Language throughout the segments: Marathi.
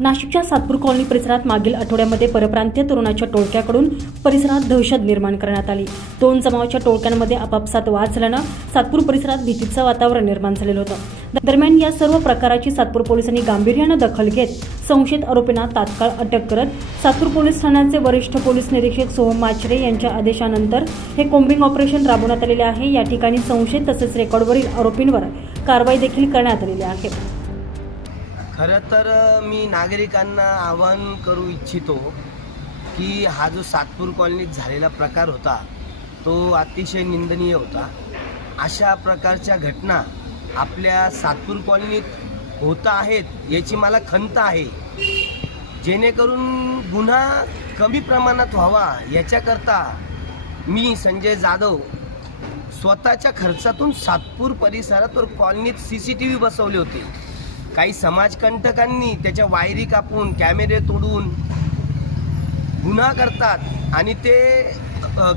नाशिकच्या सातपूर कॉलनी परिसरात मागील आठवड्यामध्ये परप्रांतीय तरुणाच्या टोळक्याकडून परिसरात दहशत निर्माण करण्यात आली. दोन जमावाच्या टोळक्यांमध्ये आपापसात वाद झाल्यानं सातपूर परिसरात भीतीचं वातावरण निर्माण झालेलं होतं. दरम्यान या सर्व प्रकाराची सातपूर पोलिसांनी गांभीर्यानं दखल घेत संशयित आरोपींना तात्काळ अटक करत सातपूर पोलीस ठाण्याचे वरिष्ठ पोलीस निरीक्षक सोहम माचरे यांच्या आदेशानंतर हे कोम्बिंग ऑपरेशन राबवण्यात आलेले आहे. या ठिकाणी संशयित तसेच रेकॉर्डवरील आरोपींवर कारवाई देखील करण्यात आलेली आहे. खरं तर मी नागरिकांना आवाहन करू इच्छितो की हा जो सातपूर कॉलनीत झालेला प्रकार होता तो अतिशय निंदनीय होता. अशा प्रकारच्या घटना आपल्या सातपूर कॉलनीत होत आहेत याची मला खंत आहे. जेणेकरून गुन्हा कमी प्रमाणात व्हावा याच्याकरता मी संजय जाधव स्वतःच्या खर्चातून सातपूर परिसरात वर कॉलनीत सी सी टी व्ही बसवले होते. काही समाजकंटकांनी त्याच्या वायरी कापून कॅमेरे तोडून गुन्हा करतात आणि ते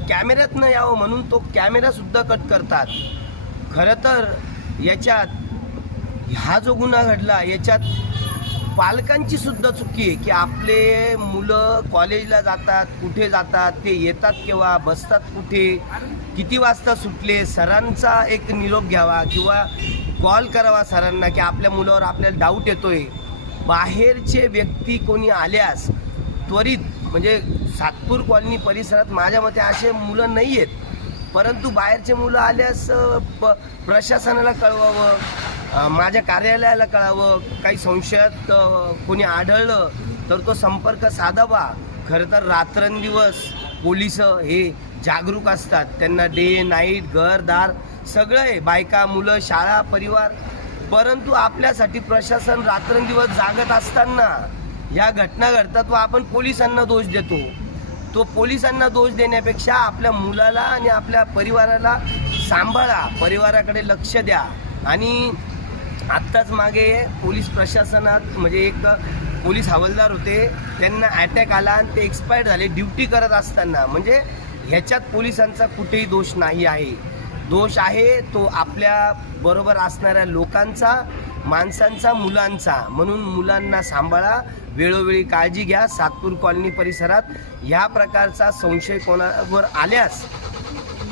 कॅमेऱ्यात न यावं म्हणून तो कॅमेरासुद्धा कट करतात. खरं तर याच्यात हा जो गुन्हा घडला याच्यात पालकांची सुद्धा चुकी आहे की आपले मुलं कॉलेजला जातात कुठे जातात ते येतात केव्हा बसतात कुठे किती वाजता सुटले सरांचा एक निरोप घ्यावा किंवा कॉल करावा सरांना की आपल्या मुलावर आपल्याला डाऊट येतोय. बाहेरचे व्यक्ती कोणी आल्यास त्वरित म्हणजे सातपूर कॉलनी परिसरात माझ्या मते असे मुलं नाही आहेत परंतु बाहेरचे मुलं आल्यास प प्रशासनाला कळवावं माझ्या कार्यालयाला कळावं काही संशयात कोणी आढळलं तर तो संपर्क साधावा. खरं तर रात्रंदिवस पोलीस हे जागरूक असतात. त्यांना डे नाईट घरदार सगळं आहे. बायका मुलं शाळा परिवार. परंतु आपल्यासाठी प्रशासन रात्रंदिवस जागत असताना या घटना घडतात व आपण पोलिसांना दोष देतो. तो पोलिसांना दोष देण्यापेक्षा आपल्या मुलाला आणि आपल्या परिवाराला सांभाळा. परिवाराकडे लक्ष द्या. आणि आत्ताच मागे पोलीस प्रशासनात म्हणजे एक पोलीस हवालदार होते. त्यांना अटॅक आला आणि ते एक्सपायर्ड झाले. ड्युटी करत असताना. म्हणजे ह्याच्यात पोलिसांचा कुठेही दोष नाही आहे. दोष आहे तो आपल्या बरोबर असणाऱ्या लोकांचा माणसांचा मुलांचा. म्हणून मुलांना सांभाळा वेळोवेळी काळजी घ्या. सातपूर कॉलनी परिसरात ह्या प्रकारचा संशय कोणावर आल्यास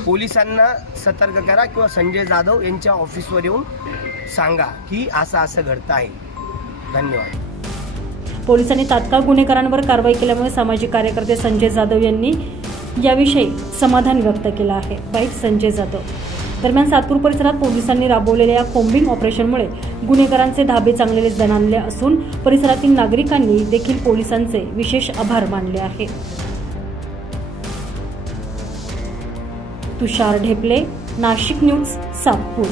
पोलिसांना सतर्क करा किंवा संजय जाधव यांच्या ऑफिसवर येऊन सांगा की असं असं घडतं आहे. धन्यवाद. पोलिसांनी तात्काळ गुन्हेगारांवर कारवाई केल्यामुळे सामाजिक कार्यकर्ते संजय जाधव यांनी याविषयी समाधान व्यक्त केलं आहे. बाईट संजय जाधव. दरम्यान सातपूर परिसरात पोलिसांनी राबवलेल्या या कोम्बिंग ऑपरेशनमुळे गुन्हेगारांचे धाबे चांगलेले जणांले असून परिसरातील नागरिकांनी देखील पोलिसांचे विशेष आभार मानले आहे. तुषार ढेपले नाशिक न्यूज सातपूर.